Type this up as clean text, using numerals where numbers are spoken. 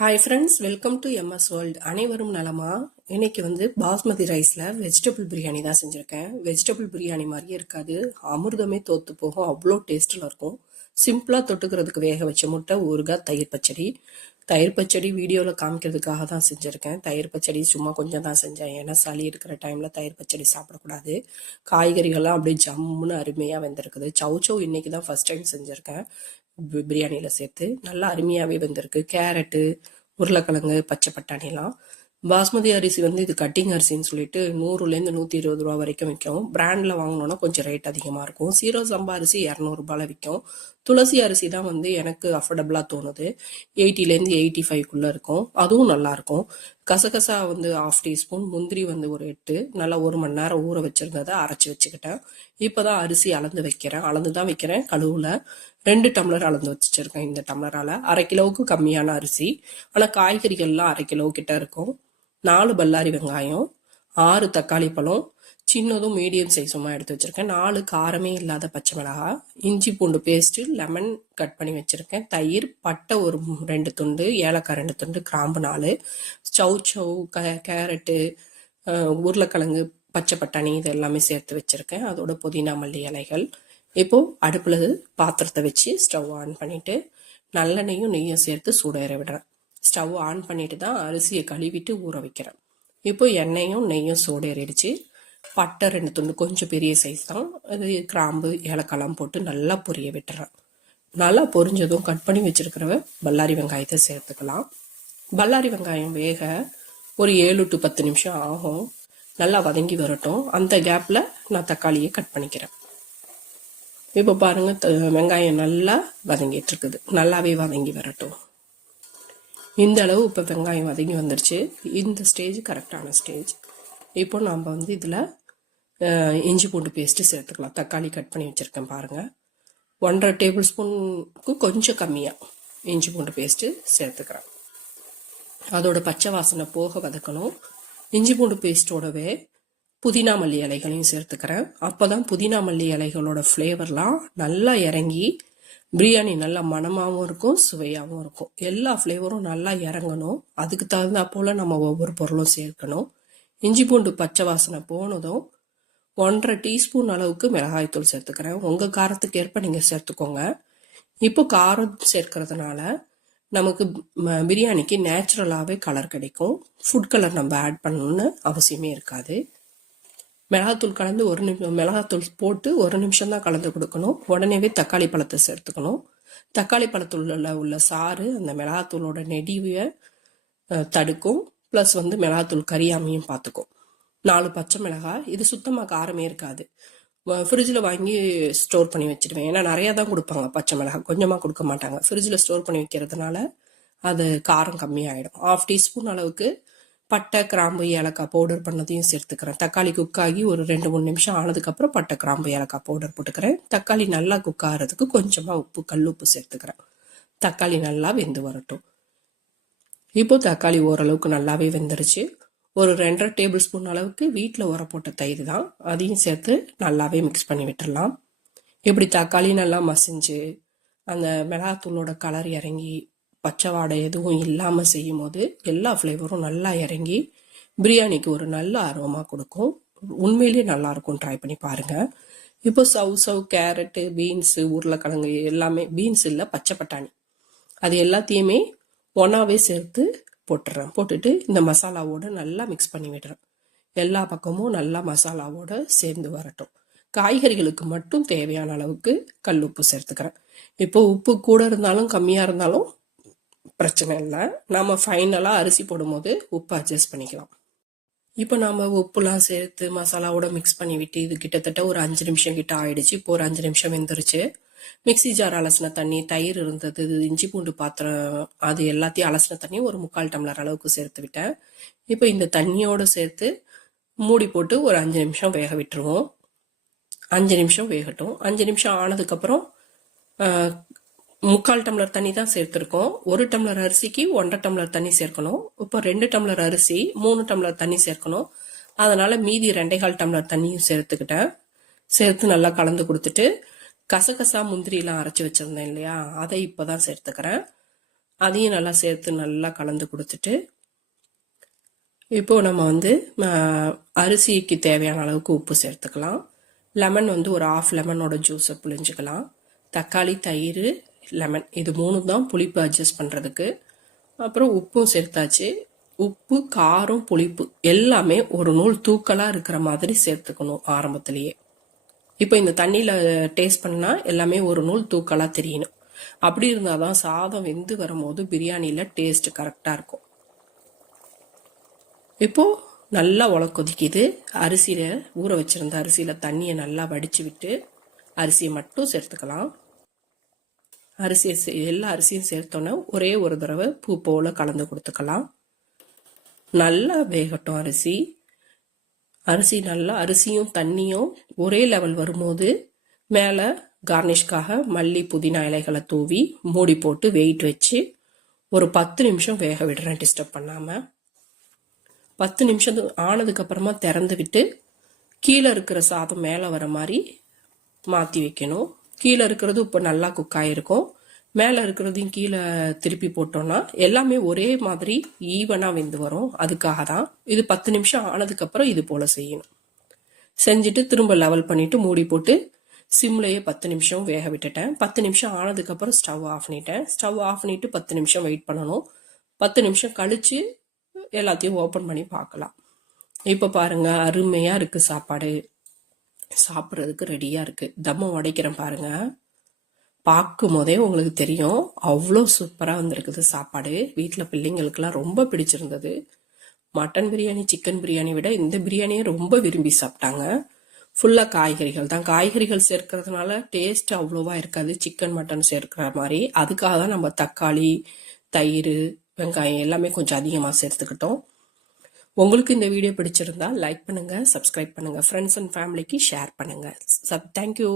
Hi friends, welcome to MS world. அனைவரும் நலமா? இன்னைக்கு பாஸ்மதி ரைஸில் வெஜிடபிள் பிரியாணி தான் செஞ்சுருக்கேன். வெஜிடபிள் பிரியாணி மாதிரியே இருக்காது, அமிர்தமே தோற்று போகும், அவ்வளோ டேஸ்ட்டில் இருக்கும். சிம்பிளாக தொட்டுக்கிறதுக்கு வேக வச்ச முட்டை, ஊறுகாய், தயிர் பச்சடி. தயிர் பச்சடி வீடியோவில் காமிக்கிறதுக்காக தான் செஞ்சுருக்கேன். தயிர் பச்சடி சும்மா கொஞ்சம் தான் செஞ்சேன், ஏன்னா சளி இருக்கிற டைமில் தயிர் பச்சடி சாப்பிடக்கூடாது. காய்கறிகள்லாம் அப்படியே ஜம்முன்னு அருமையாக வெந்திருக்குது. சௌச்சௌ இன்னைக்கு தான் ஃபர்ஸ்ட் டைம் செஞ்சுருக்கேன் பிரியாணியில் சேர்த்து. நல்லா அருமையாகவே வந்திருக்கு. கேரட்டு, உருளைக்கிழங்கு, பச்சை பட்டாணிலாம். பாஸ்மதி அரிசி இது கட்டிங் அரிசின்னு சொல்லிட்டு 100லேருந்து 120 ரூபா வரைக்கும் விற்கும். பிராண்டில் வாங்கினோன்னா கொஞ்சம் ரேட் அதிகமாக இருக்கும். சீரோ சம்பா அரிசி 200 ரூபாயில் விற்கும். துளசி அரிசி தான் எனக்கு அஃபோர்டபுளாக தோணுது. 80லேருந்து 85க்குள்ளே இருக்கும், அதுவும் நல்லாயிருக்கும். கசகசா 1/2 டீஸ்பூன், முந்திரி ஒரு 8, நல்லா 1 மணி நேரம் ஊற வச்சிருந்ததை அரைச்சி வச்சுக்கிட்டேன். இப்போ தான் அரிசி அளந்து வைக்கிறேன். அளந்து தான் வைக்கிறேன், கழுவுல. 2 டம்ளர் அளந்து வச்சிருக்கேன். இந்த டம்ளரால் 1/2 கிலோவுக்கு கம்மியான அரிசி. ஆனால் காய்கறிகள்லாம் 1/2 கிலோ கிட்ட இருக்கும். 4 பல்லாரி வெங்காயம், 6 தக்காளி பழம், சின்னதும் மீடியம் சைஸுமா எடுத்து வச்சிருக்கேன். 4 காரமே இல்லாத பச்சை மிளகாய், இஞ்சி பூண்டு பேஸ்ட்டு, லெமன் கட் பண்ணி வச்சிருக்கேன், தயிர், பட்டை 2 துண்டு, ஏலக்காய் 2 துண்டு, கிராம்பு 4, சௌச்சௌ, கேரட்டு, உருளைக்கிழங்கு, பச்சை பட்டாணி, இது எல்லாமே சேர்த்து வச்சிருக்கேன். அதோட புதினா மல்லி இலைகள். இப்போ அடுப்புல பாத்திரத்தை வச்சு ஸ்டவ் ஆன் பண்ணிட்டு நல்லெண்ணெயும் நெய்யும் சேர்த்து சூடேற விடுறேன். ஸ்டவ் ஆன் பண்ணிட்டு தான் அரிசியை கழுவிட்டு ஊற வைக்கிறேன். இப்போ எண்ணெயும் நெய்யும் சூடேறிடுச்சு. பட்டை 2 துண்டு, கொஞ்சம் பெரிய சைஸ் தான் அது, கிராம்பு, ஏலக்காய்லாம் போட்டு நல்லா பொரிய விட்டுறேன். நல்லா பொரிஞ்சதும் கட் பண்ணி வச்சிருக்கிற பல்லாரி வெங்காயத்தை சேர்த்துக்கலாம். பல்லாரி வெங்காயம் வேக ஒரு 7 to 10 நிமிஷம் ஆகும். நல்லா வதங்கி வரட்டும். அந்த கேப்ல நான் தக்காளியை கட் பண்ணிக்கிறேன். இப்போ பாருங்க, வெங்காயம் நல்லா வதங்கிட்டு இருக்குது. நல்லாவே வதங்கி வரட்டும். இந்த அளவு இப்போ வெங்காயம் வதங்கி வந்துருச்சு. இந்த ஸ்டேஜ் கரெக்டான ஸ்டேஜ். இப்போ நம்ம இதில் இஞ்சி பூண்டு பேஸ்ட்டு சேர்த்துக்கலாம். தக்காளி கட் பண்ணி வச்சுருக்கேன் பாருங்கள். 1.5 டேபிள் ஸ்பூனுக்கு கொஞ்சம் கம்மியாக இஞ்சி பூண்டு பேஸ்ட்டு சேர்த்துக்கிறேன். அதோட பச்சை வாசனை போக வதக்கணும். இஞ்சி பூண்டு பேஸ்ட்டோடவே புதினா மல்லி இலைகளையும் சேர்த்துக்கிறேன். அப்போதான் புதினா மல்லி இலைகளோட ஃப்ளேவர்லாம் நல்லா இறங்கி பிரியாணி நல்லா மணமாகவும் இருக்கும், சுவையாகவும் இருக்கும். எல்லா ஃப்ளேவரும் நல்லா இறங்கணும். அதுக்கு தகுந்தா போல் நம்ம ஒவ்வொரு பொருளும் சேர்க்கணும். இஞ்சி பூண்டு பச்சை வாசனை போனதும் 1.5 டீஸ்பூன் அளவுக்கு மிளகாய்த்தூள் சேர்த்துக்கிறேன். உங்கள் காரத்துக்கு ஏற்ப நீங்கள் சேர்த்துக்கோங்க. இப்போ காரம் சேர்க்கறதுனால நமக்கு பிரியாணிக்கு நேச்சுரலாகவே கலர் கிடைக்கும். ஃபுட் கலர் நம்ம ஆட் பண்ணணும்னு அவசியமே இருக்காது. மிளகாத்தூள் கலந்து 1 நிமிஷம், மிளகாத்தூள் போட்டு 1 நிமிஷம் தான் கலந்து கொடுக்கணும். உடனேவே தக்காளி பழத்தை சேர்த்துக்கணும். தக்காளி பழத்தூள்ல உள்ள சாறு அந்த மிளகாத்தூளோட நெடிவை தடுக்கும். ப்ளஸ் மிளகாத்தூள் கரியாமையும் பார்த்துக்கும். 4 பச்சை மிளகாய். இது சுத்தமாக காரமே இருக்காது. ஃப்ரிட்ஜில் வாங்கி ஸ்டோர் பண்ணி வச்சிடுவேன். ஏன்னா நிறையா தான் கொடுப்பாங்க பச்சை மிளகாய், கொஞ்சமாக கொடுக்க மாட்டாங்க. ஃப்ரிட்ஜில் ஸ்டோர் பண்ணி வைக்கிறதுனால அது காரம் கம்மியாயிடும். 1/2 டீஸ்பூன் அளவுக்கு பட்டை, கிராம்பு, ஏலக்காய் பவுடர் பண்ணதையும் சேர்த்துக்கிறேன். தக்காளி குக் ஆகி ஒரு 2-3 நிமிஷம் ஆனதுக்கப்புறம் பட்டை, கிராம்பு, ஏலக்காய் பவுடர் போட்டுக்கிறேன். தக்காளி நல்லா குக் ஆகிறதுக்கு கொஞ்சமாக உப்பு, கல் உப்பு சேர்த்துக்கிறேன். தக்காளி நல்லா வெந்து வரட்டும். இப்போ தக்காளி ஓரளவுக்கு நல்லாவே வெந்துருச்சு. ஒரு 2.5 டேபிள் ஸ்பூன் அளவுக்கு வீட்டில் உர போட்ட தயிர் தான், அதையும் சேர்த்து நல்லாவே மிக்ஸ் பண்ணி விட்டுடலாம். இப்படி தக்காளி நல்லா மசிஞ்சு அந்த மிளகாத்தூளோட கலர் இறங்கி பச்சை வாடை எதுவும் இல்லாமல் செய்யும் போது எல்லா ஃப்ளேவரும் நல்லா இறங்கி பிரியாணிக்கு ஒரு நல்ல அரோமா கொடுக்கும். உண்மையிலேயே நல்லா இருக்கும். ட்ரை பண்ணி பாருங்க. இப்போ சவ் கேரட்டு, பீன்ஸு, உருளைக்கிழங்கு எல்லாமே, பீன்ஸ் இல்லை பச்சை பட்டாணி, அது எல்லாத்தையுமே ஒன்றாவே சேர்த்து போட்டுறேன். போட்டுட்டு இந்த மசாலாவோட நல்லா மிக்ஸ் பண்ணி விடுறேன். எல்லா பக்கமும் நல்லா மசாலாவோட சேர்ந்து வரட்டும். காய்கறிகளுக்கு மட்டும் தேவையான அளவுக்கு கல் உப்பு சேர்த்துக்கிறேன். இப்போ உப்பு கூட இருந்தாலும் கம்மியாக இருந்தாலும் பிரச்சனை இல்லை. நம்ம ஃபைனலாக அரிசி போடும்போது உப்பு அட்ஜஸ்ட் பண்ணிக்கலாம். இப்போ நம்ம உப்புலாம் சேர்த்து மசாலாவோட மிக்ஸ் பண்ணி விட்டு இது கிட்டத்தட்ட ஒரு 5 நிமிஷம் கிட்ட ஆயிடுச்சு. இப்போ ஒரு 5 நிமிஷம் வெந்துருச்சு. மிக்சி ஜார் அலசின தண்ணி, தயிர் இருந்தது, இஞ்சி பூண்டு பாத்திரம், அது எல்லாத்தையும் அலசின தண்ணி ஒரு 3/4 டம்ளர் அளவுக்கு சேர்த்து விட்டேன். இப்போ இந்த தண்ணியோடு சேர்த்து மூடி போட்டு ஒரு 5 நிமிஷம் வேக விட்டுருவோம். 5 நிமிஷம் வேகட்டும். 5 நிமிஷம் ஆனதுக்கப்புறம் 3/4 டம்ளர் தண்ணி தான் சேர்த்துருக்கோம். 1 டம்ளர் அரிசிக்கு 1.5 டம்ளர் தண்ணி சேர்க்கணும். இப்போ 2 டம்ளர் அரிசி 3 டம்ளர் தண்ணி சேர்க்கணும். அதனால மீதி 2.25 டம்ளர் தண்ணியும் சேர்த்துக்கிட்டேன். சேர்த்து நல்லா கலந்து கொடுத்துட்டு கசகசா, முந்திரிலாம் அரைச்சி வச்சிருந்தேன் இல்லையா, அதை இப்போதான் சேர்த்துக்கிறேன். அதையும் நல்லா சேர்த்து நல்லா கலந்து கொடுத்துட்டு இப்போ நம்ம வந்து அரிசிக்கு தேவையான அளவுக்கு உப்பு சேர்த்துக்கலாம். லெமன் வந்து ஒரு ½ லெமனோட ஜூஸை புழிஞ்சுக்கலாம். தக்காளி, தயிர், லெமன் இது 3 தான் புளிப்பு அட்ஜஸ்ட் பண்ணுறதுக்கு. அப்புறம் உப்பும் சேர்த்தாச்சு. உப்பு, காரம், புளிப்பு எல்லாமே ஒரு நூல் தூக்கலாக இருக்கிற மாதிரி சேர்த்துக்கணும் ஆரம்பத்திலேயே. இப்போ இந்த தண்ணியில் டேஸ்ட் பண்ணால் எல்லாமே ஒரு நூல் தூக்கலாக தெரியணும். அப்படி இருந்தால் தான் சாதம் வெந்து வரும்போது பிரியாணியில் டேஸ்ட் கரெக்டாக இருக்கும். இப்போ நல்லா கொதிக்குது. அரிசியில் ஊற வச்சிருந்த அரிசியில் தண்ணியை நல்லா வடித்து விட்டு அரிசியை மட்டும் சேர்த்துக்கலாம். எல்லா அரிசியும் சேர்த்தோன்னே ஒரே ஒரு தடவை பூ போல கலந்து கொடுத்துக்கலாம். நல்லா வேகட்டும் அரிசியும் தண்ணியும் ஒரே லெவல் வரும்போது மேலே கார்னிஷ்காக மல்லி, புதினா இலைகளை தூவி மூடி போட்டு வெயிட் வச்சு ஒரு 10 நிமிஷம் வேக விடுறேன் டிஸ்டர்ப் பண்ணாமல். 10 நிமிஷம் ஆனதுக்கு அப்புறமா திறந்து விட்டு கீழே இருக்கிற சாதம் மேலே வர மாதிரி மாற்றி வைக்கணும். கீழே இருக்கிறது இப்போ நல்லா குக் ஆகிருக்கும். மேலே இருக்கிறதையும் கீழே திருப்பி போட்டோம்னா எல்லாமே ஒரே மாதிரி ஈவனாக வெந்து வரும். அதுக்காக தான் இது 10 நிமிஷம் ஆனதுக்கப்புறம் இது போல் செய்யணும். செஞ்சுட்டு திரும்ப லெவல் பண்ணிவிட்டு மூடி போட்டு சிம்லையே 10 நிமிஷம் வேக விட்டுட்டேன். 10 நிமிஷம் ஆனதுக்கப்புறம் ஸ்டவ் ஆஃப் பண்ணிட்டேன். ஸ்டவ் ஆஃப் பண்ணிவிட்டு 10 நிமிஷம் வெயிட் பண்ணணும். 10 நிமிஷம் கழித்து எல்லாத்தையும் ஓப்பன் பண்ணி பார்க்கலாம். இப்போ பாருங்கள், அருமையாக இருக்குது சாப்பாடு. சாப்பிட்றதுக்கு ரெடியாக இருக்குது. தம்மை உடைக்கிறேன் பாருங்கள். பார்க்கும் போதே உங்களுக்கு தெரியும் அவ்வளோ சூப்பராக வந்திருக்குது சாப்பாடு. வீட்டில் பிள்ளைங்களுக்கெல்லாம் ரொம்ப பிடிச்சிருந்தது. மட்டன் பிரியாணி, சிக்கன் பிரியாணி விட இந்த பிரியாணியை ரொம்ப விரும்பி சாப்பிட்டாங்க. ஃபுல்லாக காய்கறிகள் தான். காய்கறிகள் சேர்க்கறதுனால டேஸ்ட் அவ்வளோவா இருக்காது சிக்கன், மட்டன் சேர்க்கிற மாதிரி. அதுக்காக தான் நம்ம தக்காளி, தயிர், வெங்காயம் எல்லாமே கொஞ்சம் அதிகமாக சேர்த்துக்கிட்டோம். உங்களுக்கு இந்த வீடியோ பிடிச்சிருந்தா லைக் பண்ணுங்கள், சப்ஸ்கிரைப் பண்ணுங்கள், ஃப்ரெண்ட்ஸ் அண்ட் ஃபேமிலிக்கு ஷேர் பண்ணுங்கள். தேங்க்யூ.